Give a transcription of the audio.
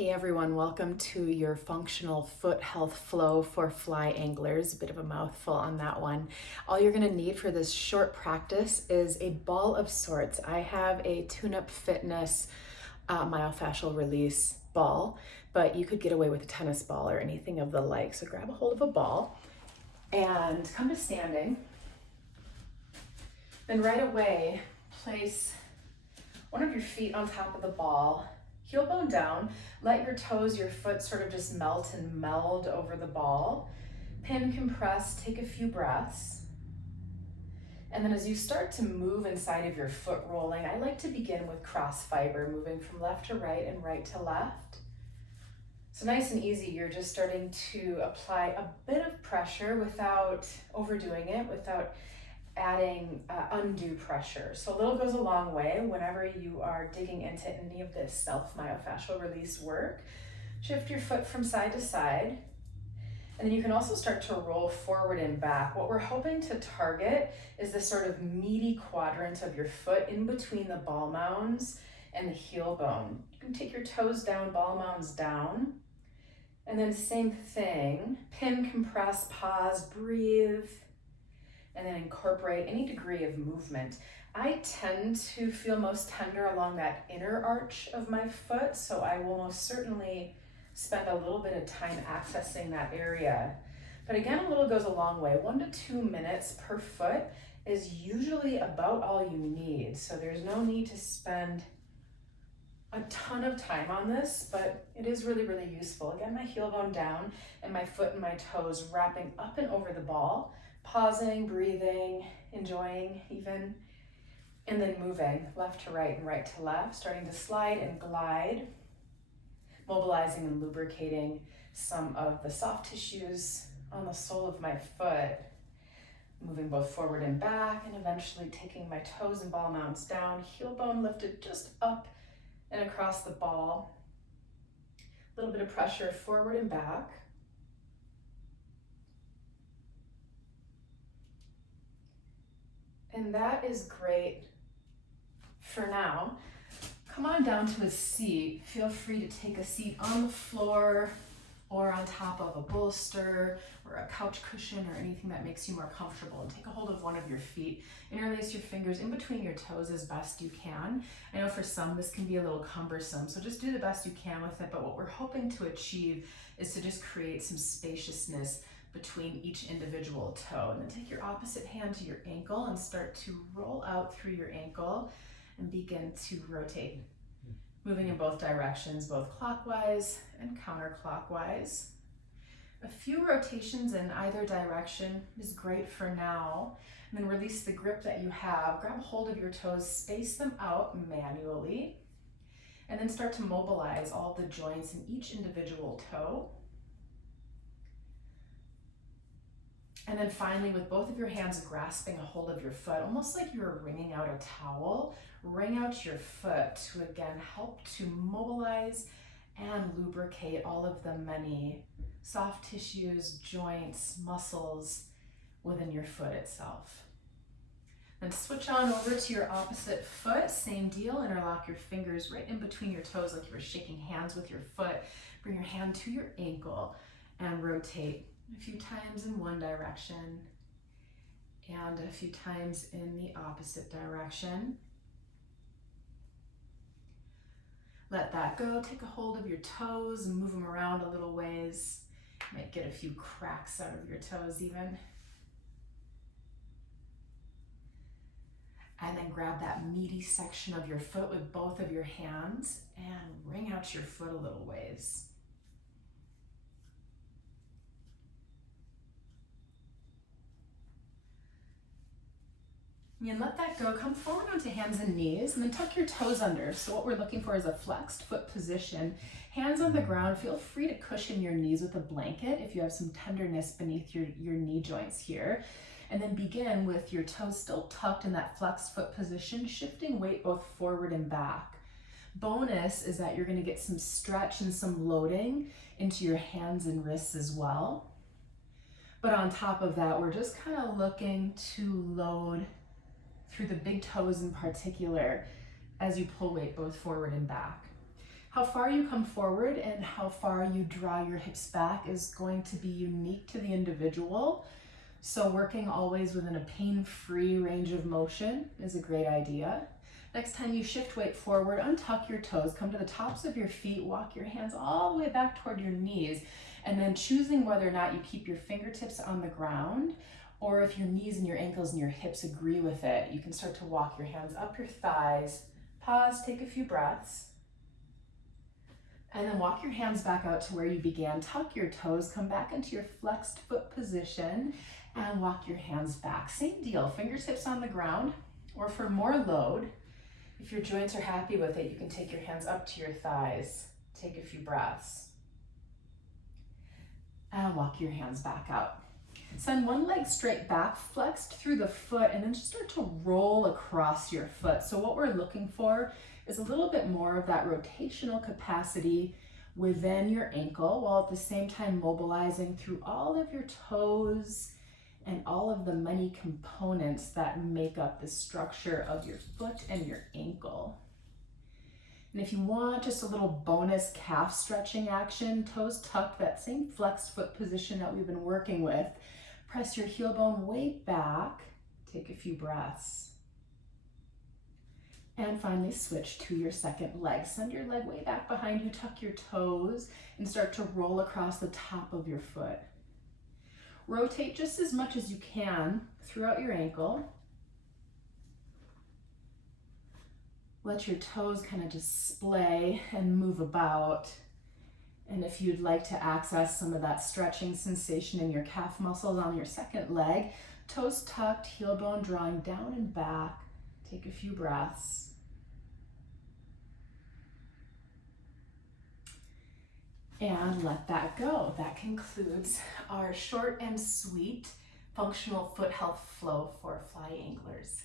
Hey everyone, welcome to your functional foot health flow for fly anglers. A bit of a mouthful on that one. All you're going to need for this short practice is a ball of sorts. I have a Tune-Up Fitness myofascial release ball, but you could get away with a tennis ball or anything of the like. So grab a hold of a ball and come to standing. Then right away, place one of your feet on top of the ball, heel bone down, let your toes, your foot sort of just melt and meld over the ball. Pin, compress, take a few breaths. And then as you start to move inside of your foot rolling, I like to begin with cross fiber, moving from left to right and right to left. So nice and easy, you're just starting to apply a bit of pressure without overdoing it, without adding undue pressure. So a little goes a long way whenever you are digging into any of this self-myofascial release work. Shift your foot from side to side. And then you can also start to roll forward and back. What we're hoping to target is this sort of meaty quadrant of your foot in between the ball mounds and the heel bone. You can take your toes down, ball mounds down. And then same thing, pin, compress, pause, breathe, and then incorporate any degree of movement. I tend to feel most tender along that inner arch of my foot, so I will most certainly spend a little bit of time accessing that area. But again, a little goes a long way. 1 to 2 minutes per foot is usually about all you need. So there's no need to spend a ton of time on this, but it is really, really useful. Again, my heel bone down and my foot and my toes wrapping up and over the ball, pausing, breathing, enjoying even, and then moving left to right and right to left, starting to slide and glide, mobilizing and lubricating some of the soft tissues on the sole of my foot, moving both forward and back, and eventually taking my toes and ball mounts down, heel bone lifted just up and across the ball. A little bit of pressure forward and back. And that is great for now. Come on down to a seat. Feel free to take a seat on the floor or on top of a bolster or a couch cushion or anything that makes you more comfortable, and take a hold of one of your feet. Interlace your fingers in between your toes as best you can. I know for some this can be a little cumbersome, so just do the best you can with it, but what we're hoping to achieve is to just create some spaciousness between each individual toe. And then take your opposite hand to your ankle and start to roll out through your ankle and begin to rotate, moving in both directions, both clockwise and counterclockwise. A few rotations in either direction is great for now. And then release the grip that you have. Grab hold of your toes, space them out manually, and then start to mobilize all the joints in each individual toe. And then finally, with both of your hands grasping a hold of your foot, almost like you were wringing out a towel, wring out your foot to again help to mobilize and lubricate all of the many soft tissues, joints, muscles within your foot itself. Then switch on over to your opposite foot, same deal, interlock your fingers right in between your toes like you were shaking hands with your foot. Bring your hand to your ankle and rotate a few times in one direction and a few times in the opposite direction. Let that go. Take a hold of your toes and move them around a little ways. You might get a few cracks out of your toes even. And then grab that meaty section of your foot with both of your hands and wring out your foot a little ways. And let that go. Come forward onto hands and knees and then tuck your toes under. So what we're looking for is a flexed foot position. Hands on the ground. Feel free to cushion your knees with a blanket if you have some tenderness beneath your knee joints here. And then begin with your toes still tucked in that flexed foot position, shifting weight both forward and back. Bonus is that you're going to get some stretch and some loading into your hands and wrists as well. But on top of that, we're just kind of looking to load through the big toes in particular as you pull weight both forward and back. How far you come forward and how far you draw your hips back is going to be unique to the individual. So working always within a pain-free range of motion is a great idea. Next time you shift weight forward, untuck your toes, come to the tops of your feet, walk your hands all the way back toward your knees, and then choosing whether or not you keep your fingertips on the ground, or if your knees and your ankles and your hips agree with it, you can start to walk your hands up your thighs, pause, take a few breaths, and then walk your hands back out to where you began. Tuck your toes, come back into your flexed foot position, and walk your hands back. Same deal, fingertips on the ground, or for more load, if your joints are happy with it, you can take your hands up to your thighs. Take a few breaths. And walk your hands back out. Send one leg straight back, flexed through the foot, and then just start to roll across your foot. So what we're looking for is a little bit more of that rotational capacity within your ankle, while at the same time mobilizing through all of your toes and all of the many components that make up the structure of your foot and your ankle. And if you want just a little bonus calf stretching action, toes tucked, that same flexed foot position that we've been working with, press your heel bone way back, take a few breaths. And finally switch to your second leg. Send your leg way back behind you, tuck your toes, and start to roll across the top of your foot. Rotate just as much as you can throughout your ankle. Let your toes kind of just splay and move about. And if you'd like to access some of that stretching sensation in your calf muscles on your second leg, toes tucked, heel bone drawing down and back. Take a few breaths. And let that go. That concludes our short and sweet functional foot health flow for fly anglers.